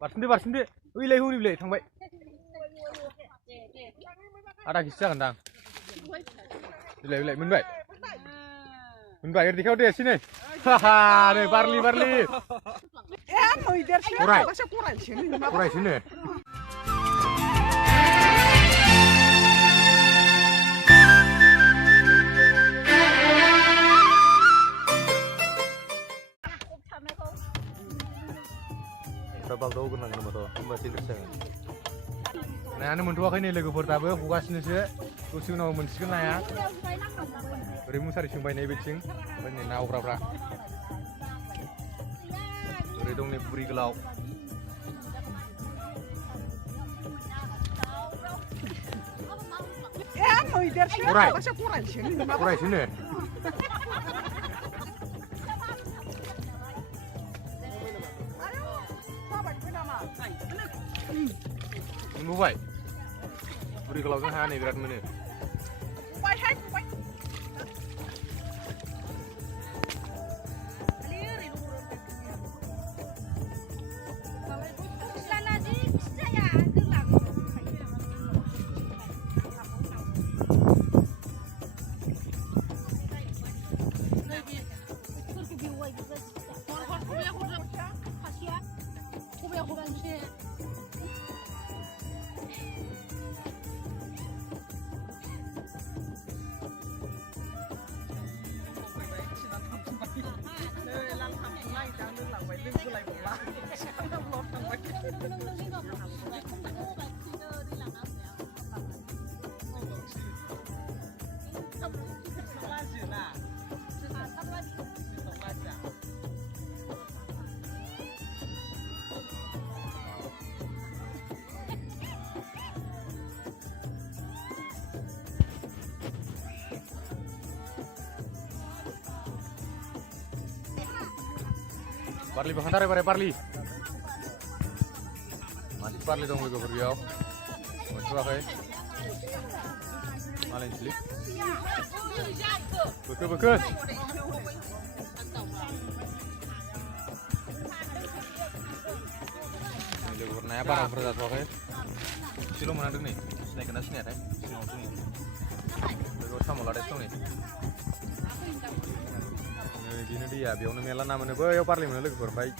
बारसिनदो ओइलाय हरिलाय थांबाय आधा केजि जागोनदां बिलाय मोनबाय ओरै देखाव दे एसे नै हाहा नै बारलि गरायसो नो बाल्दाव गोनांगोन होनबाथ' होमबासो इन्टारेस्ट जागोन नायानो मोनथ'वाखै नै लोगोफोर दाबो हगासिनोसो दसे उनाव मोनसिगोन नाया ओरै मुसारि सोंबाय नै बिथिं ओमफ्राय नै ना हग्राफ्रा ओरै दं नै बुरि गोलाव गरायसो नो मोनबोबाय बुरि गोलावजों हाया नै बिराद मोनो Barli bahantar ya barli masih barli dong gue berbiau masih pakai malin slip bekas ini warnanya apa berat pakai silo mana tuh nih snack kena sini ada sini tuh nih bekas sama lades tuh nih ini dia biawnya melan namanya gue ya parli mana lagi berbaik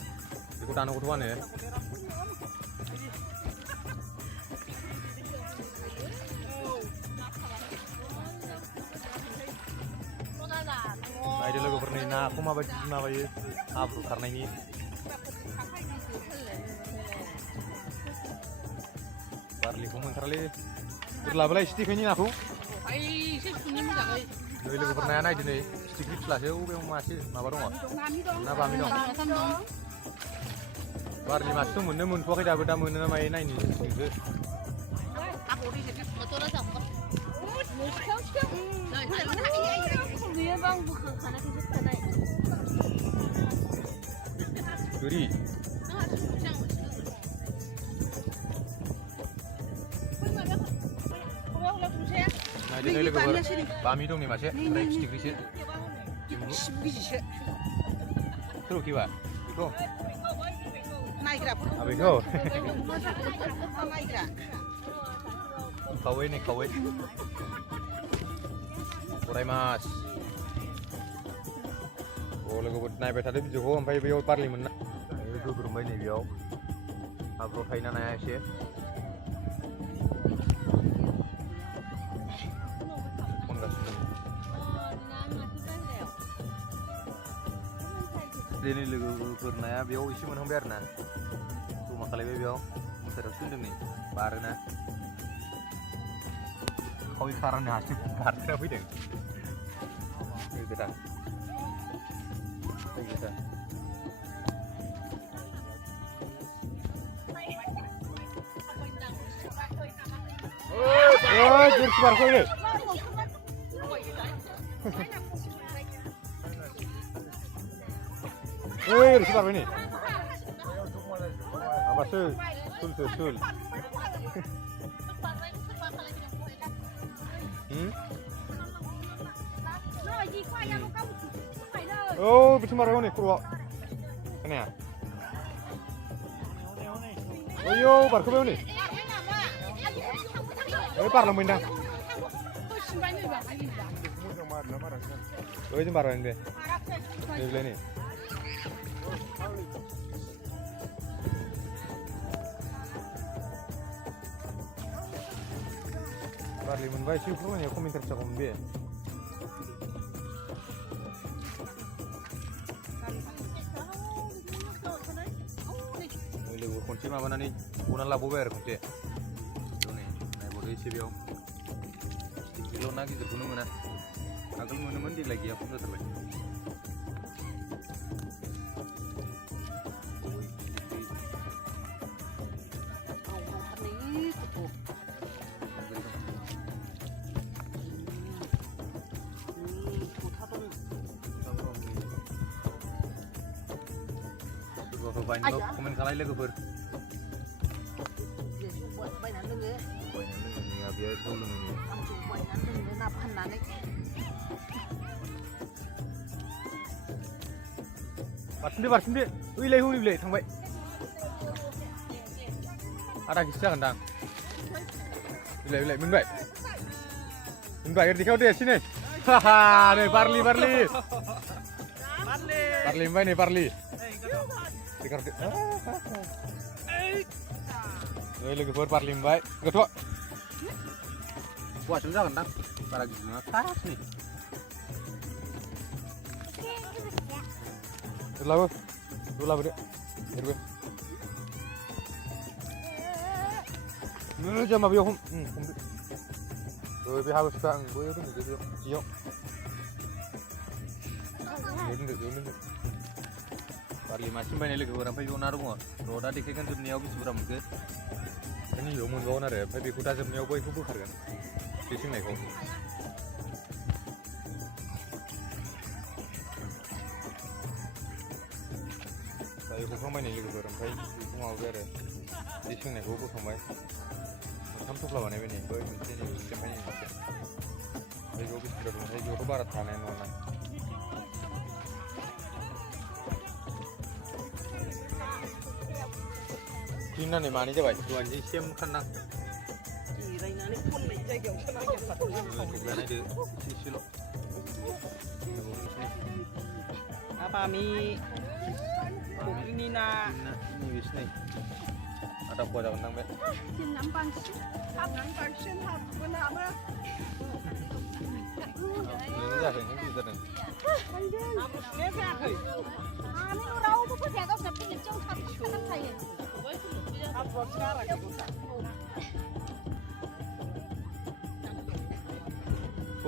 ikut anu kutuan ya nah ini lagi pernah nah aku mau baca apa karena ini parli kuman kali berlabelai stick ini aku ini lagi pernah naik ini sedikit lah ya, udah masih napa dong? Napa mi dong? Barli mas tuh mun pakai dapat damun nama ini gitu. Gurih. Nah jadi lagi bami dong nih mas ya, sedikit sih. Terus kiwa, iko. Apa iko? Kawin nih kawin. Kurai mas. Oh lagu buat naik tadi juga sampai biau parli mana. Ini tuh bermain nih biau. Abro kainan aja sih. Ini logo pernah biau isi mana biar na, tuh makalai biau, terus tuh nih, baru na, kau sekarang nih hasil kartu apa itu? Itu dah, itu dah. Oh, jurus baru ni. Siapa ini? Apa sul? Oh, bercuma orang ni keluar. Ini ya? Oyo barखोबाय हनै ओइ बारलांबायदां ओइ जों बारबाय बे नैबेलाय नै बारलि मोनबा एसे फोरमायनायाव कमेन्टार जागौमोन बे लोगो खनसे माबानानै गना लाबावबाय आरो खनसे नै नायबावदो एसे बेयाव फिथिख्रिल' ना गिदिरखौनो मोना आगोल मोनोमोन देग्लाय गैया खम जाथारबाय बायनोबा कमेन्ट खालाय लोगोफोर बायनानै लोङो बेयो जौ लोङो बायनानै लोङो ना फाननानै बारसिनदो ओइलाय हौनिलाय थांबाय आधा केजि जागोनदां बिलाय मोनबाय ओरै देखायदो एसे नै हाहा नै बारलि मोनबाय नै बारलि देखायदो ओइ लोगोफोर बारलि मोनबाय गोथौ फवासेल' जागोनदां बारा गिदिर नङा खासनि लाबोदो एरबो नों जामा बेयाव हमदो बे हाबो फिफा बैयाव दोनदो जियाव दोनदो बारलि मासे बायनाय लोगोफोर ओमफ्राय बेयाव ना दङ र' दा देखायगोन जोबनायाव बेसे बुरजा मोनखो ओमफ्राय नैबेयाव मोनबावगोन आरो ओमफ्राय बेखौ दा जोबनायाव बैखौ बोखारगोन बे सोंनायखौ दायो बोखांबायनाय लोगोफोर ओमफ्राय बेखौ माबाबाय आरो बे सोंनायखौ बोखांबाय मोनथाम थफ्ला बानायबाय नै बै मोनसे नै मोनसे ओमफ्राय नै मोनसे ओमफ्राय बेयाव बेसे बुरजा दं ओमफ्राय बेयावथ' बारा थानाय नङा फिननानै मानै जाबाय दहायनो सेम खान्दां जिरायनानै खननाय जायगायावसो नायदो एसेल' बामि फुख्रिनि ना नैबेसो नै आधा फवा जागोनदां बे जायाखै नों गिदिर जादों रावबो फोथाया गावसोर फिलिपजों थायो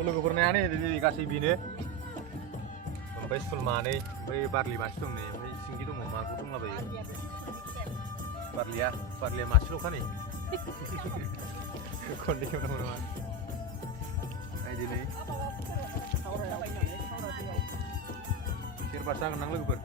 लोगोफोर नायानो गासै बेनो ओमफ्राय सुल मानै ओमफ्राय बारलि मासे दं नै ओमफ्राय सिंगि दङ मागुर दंलाबायो बारलिया मासेल'खा नै खननै खेबनांगौ नामा नायदो नै सेरबासो जागोन दां लोगोफोर